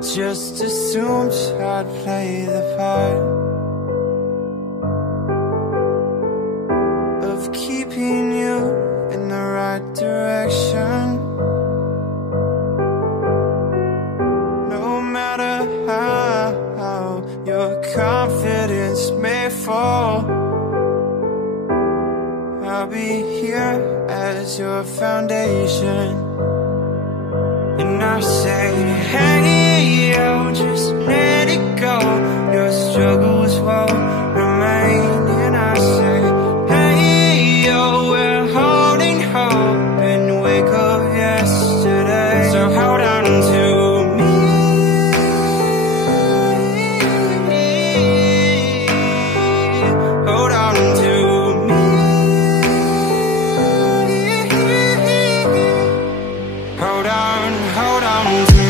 just assumed I'd play the part of keeping you in the right direction. No matter how your confidence may fall, I'll be here as your foundation. And I say, hey, yo, just let it go. Your struggles won't remain. And I say, hey, yo, we're holding hope and wake up yesterday. So hold on to me. Hold on to me. Hold on to me.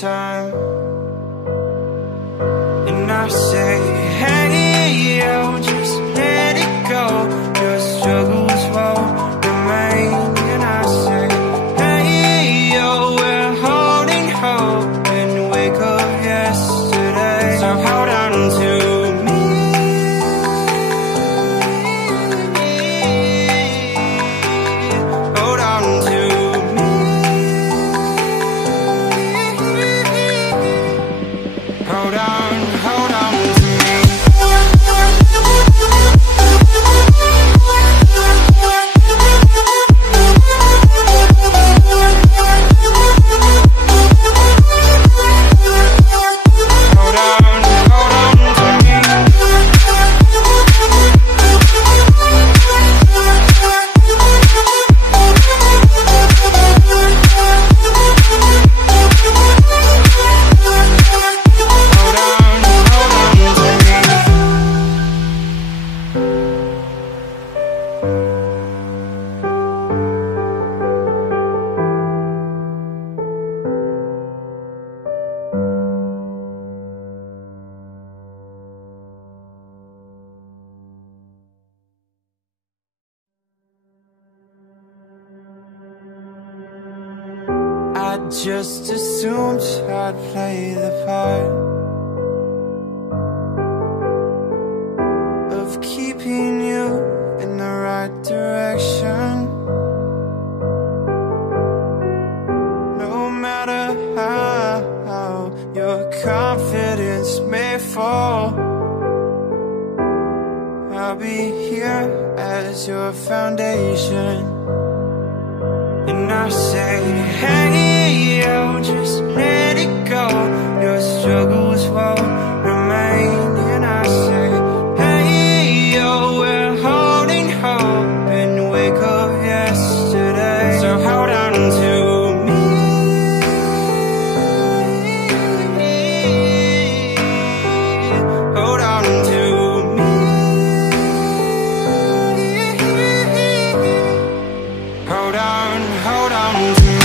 Time. And I say, hey, yo, just let it go. Your struggles won't remain. And I say, hey, yo, we're holding hope and wake up yesterday. So hold on to me. Hold on to me. Hold on to me. I just assumed I'd play the part of keeping you in the right direction. No matter how your confidence may fall, I'll be here as your foundation. And I say, hey, yo, just let it go. Your struggles won't remain. And I say, hey, yo, we're holding hope and wake up yesterday. So hold on to me. Hold on to me. Hold on to me.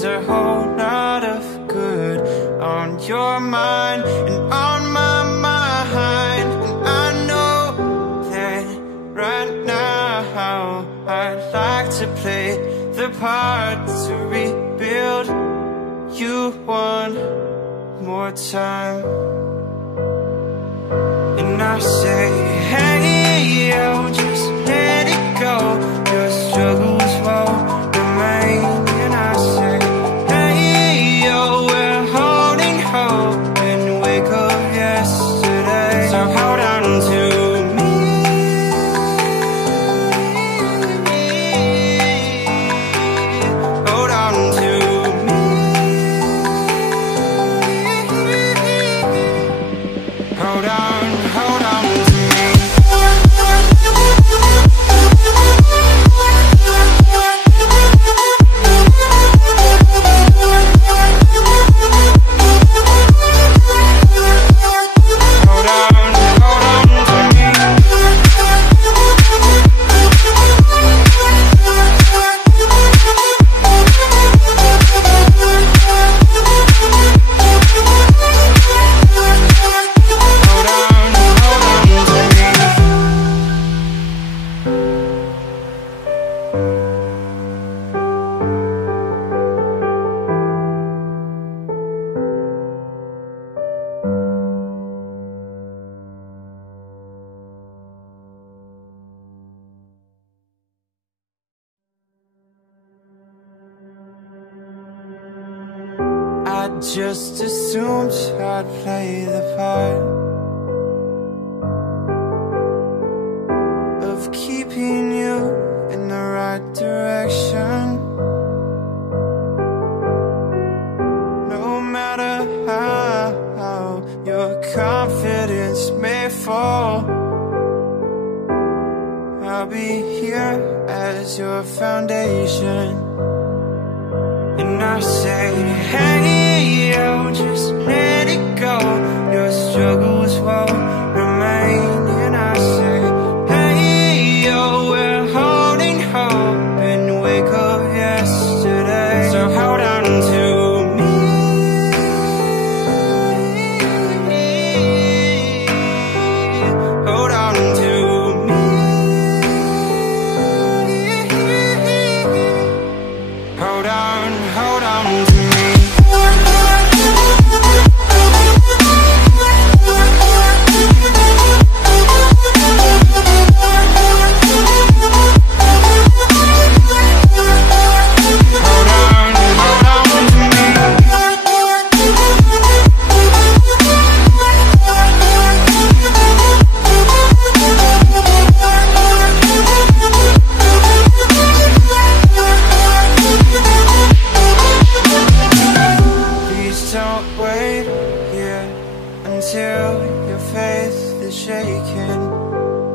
There's a whole lot of good on your mind and on my mind. And I know that right now I'd like to play the part to rebuild you one more time. And I say, hey, yo, just let it go. Your struggles won't remain. And I say, hey, yo, we're holding hope and wake up yesterday. So hold on to me. Hold on to me. Hold on. Hold on to me. I just assumed I'd play the part of keeping you in the right direction. No matter how your confidence may fall, I'll be here as your foundation. And I say, hey, yo, just let it go. Your struggles won't remain. And I say, hey, yo, we're holding hope and wake up yesterday. So hold on to me. Hold on to me. Hold on. Hold on to me. Until your faith is shaken.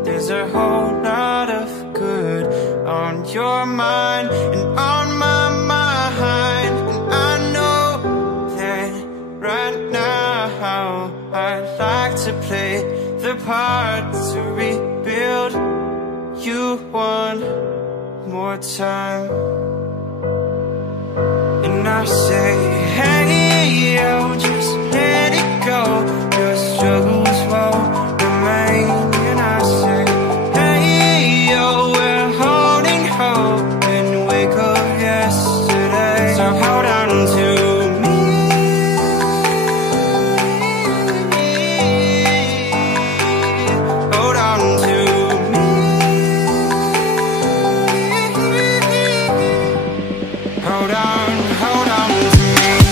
There's a whole lot of good on your mind and on my mind. And I know that right now I'd like to play the part to rebuild you one more time. And I say, hey, yo, just let it go. Your struggles won't remain. And I say, hey, yo, we're holding hope and wake up yesterday. So hold on to me. Hold on to me. Hold on to me.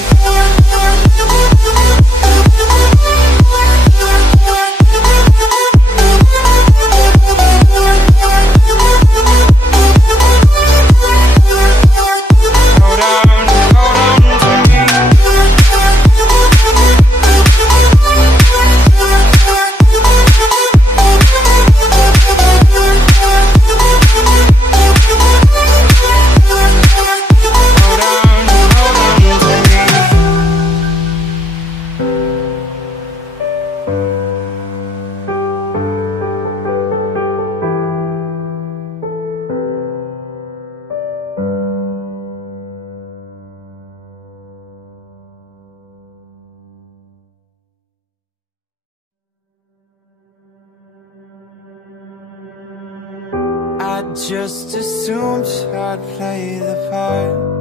just assumed I'd play the part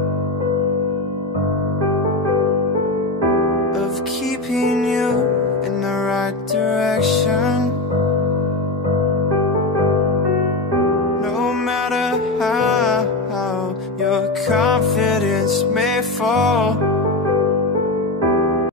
of keeping you in the right direction. No matter how your confidence may fall,